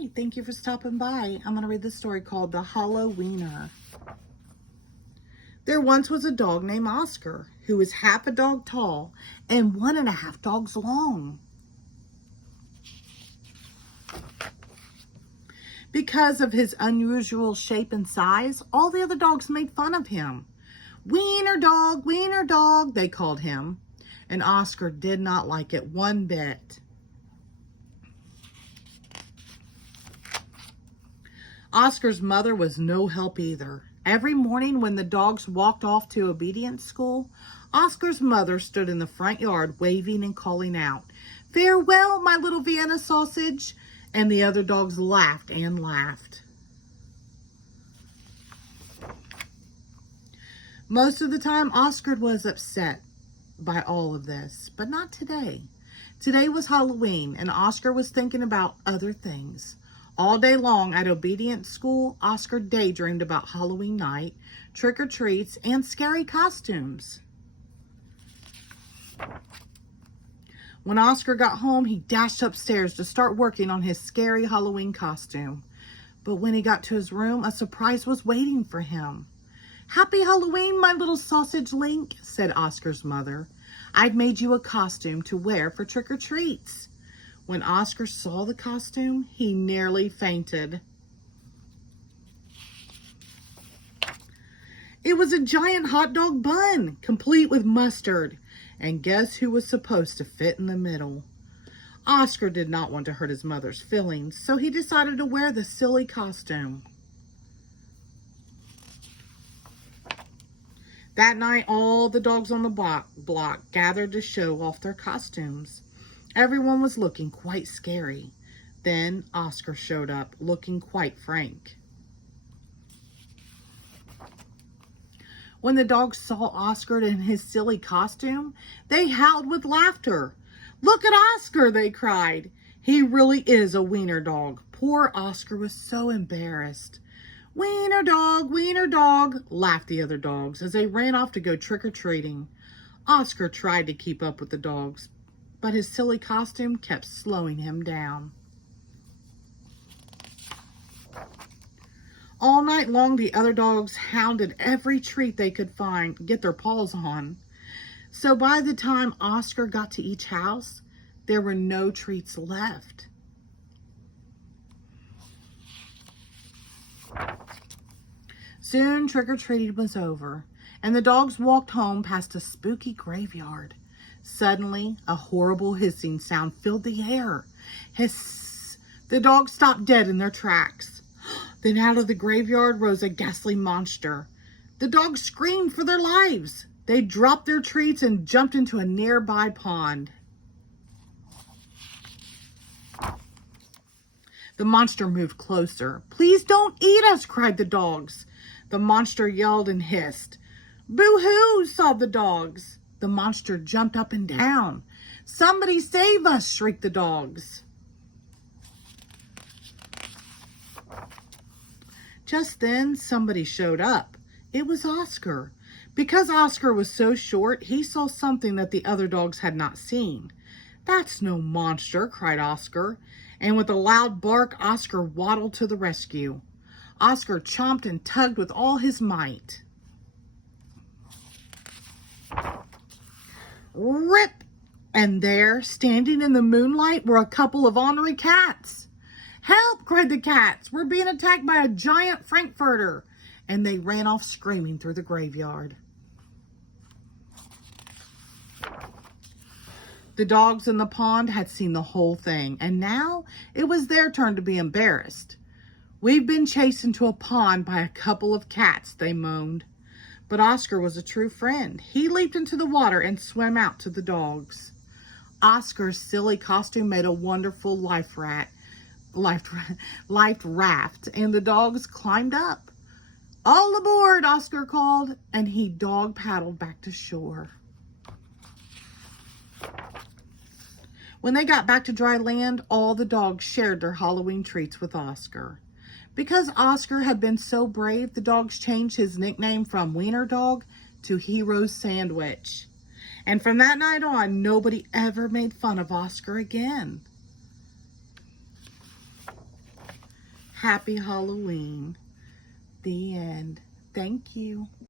Hey, thank you for stopping by. I'm going to read the story called The Hallo-Wiener. There once was a dog named Oscar who was half a dog tall and 1.5 dogs long. Because of his unusual shape and size, all the other dogs made fun of him. Wiener dog, they called him. And Oscar did not like it one bit. Oscar's mother was no help either. Every morning when the dogs walked off to obedience school, Oscar's mother stood in the front yard waving and calling out, "Farewell, my little Vienna sausage," and the other dogs laughed and laughed. Most of the time, Oscar was upset by all of this, but not today. Today was Halloween, and Oscar was thinking about other things. All day long at obedience school, Oscar daydreamed about Halloween night, trick-or-treats, and scary costumes. When Oscar got home, he dashed upstairs to start working on his scary Halloween costume. But when he got to his room, a surprise was waiting for him. "Happy Halloween, my little sausage link," said Oscar's mother. "I've made you a costume to wear for trick-or-treats." When Oscar saw the costume, he nearly fainted. It was a giant hot dog bun, complete with mustard. And guess who was supposed to fit in the middle? Oscar did not want to hurt his mother's feelings, so he decided to wear the silly costume. That night, all the dogs on the block gathered to show off their costumes. Everyone was looking quite scary. Then Oscar showed up, looking quite frank. When the dogs saw Oscar in his silly costume, they howled with laughter. "Look at Oscar," they cried. "He really is a wiener dog." Poor Oscar was so embarrassed. Wiener dog," laughed the other dogs as they ran off to go trick-or-treating. Oscar tried to keep up with the dogs, but his silly costume kept slowing him down. All night long, the other dogs hounded every treat they could find, get their paws on. So by the time Oscar got to each house, there were no treats left. Soon trick-or-treating was over, and the dogs walked home past a spooky graveyard. Suddenly, a horrible hissing sound filled the air. Hiss! The dogs stopped dead in their tracks. Then out of the graveyard rose a ghastly monster. The dogs screamed for their lives. They dropped their treats and jumped into a nearby pond. The monster moved closer. "Please don't eat us," cried the dogs. The monster yelled and hissed. "Boo-hoo," sobbed the dogs. The monster jumped up and down. "Somebody save us," shrieked the dogs. Just then, somebody showed up. It was Oscar. Because Oscar was so short, he saw something that the other dogs had not seen. "That's no monster," cried Oscar. And with a loud bark, Oscar waddled to the rescue. Oscar chomped and tugged with all his might. Rip! And there, standing in the moonlight, were a couple of ornery cats. "Help!" cried the cats. "We're being attacked by a giant Frankfurter." And they ran off screaming through the graveyard. The dogs in the pond had seen the whole thing, and now it was their turn to be embarrassed. "We've been chased into a pond by a couple of cats," they moaned. But Oscar was a true friend. He leaped into the water and swam out to the dogs. Oscar's silly costume made a wonderful life raft, and the dogs climbed up. "All aboard," Oscar called, and he dog paddled back to shore. When they got back to dry land, all the dogs shared their Halloween treats with Oscar. Because Oscar had been so brave, the dogs changed his nickname from Wiener Dog to Hero Sandwich. And from that night on, nobody ever made fun of Oscar again. Happy Halloween. The end. Thank you.